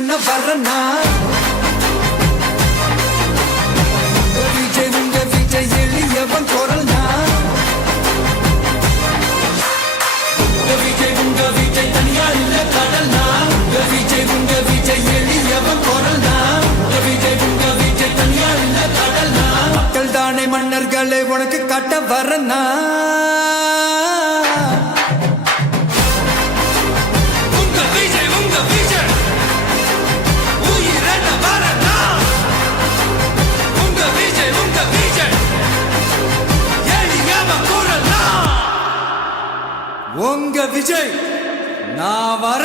உயிரென்ன வரனா விஜய் உங்க விஜய் எளியவன் குரல்னா விஜய் உங்க விஜய் தனியா இல்ல கடல்னா விஜய் உங்க விஜய் எளியவன் குரல்னா விஜய் உங்க விஜய் தனியா இல்ல கடல்னா மக்கள் தானே மன்னர்களை உனக்கு காட்ட வரனா உங்க விஜய் நான் வர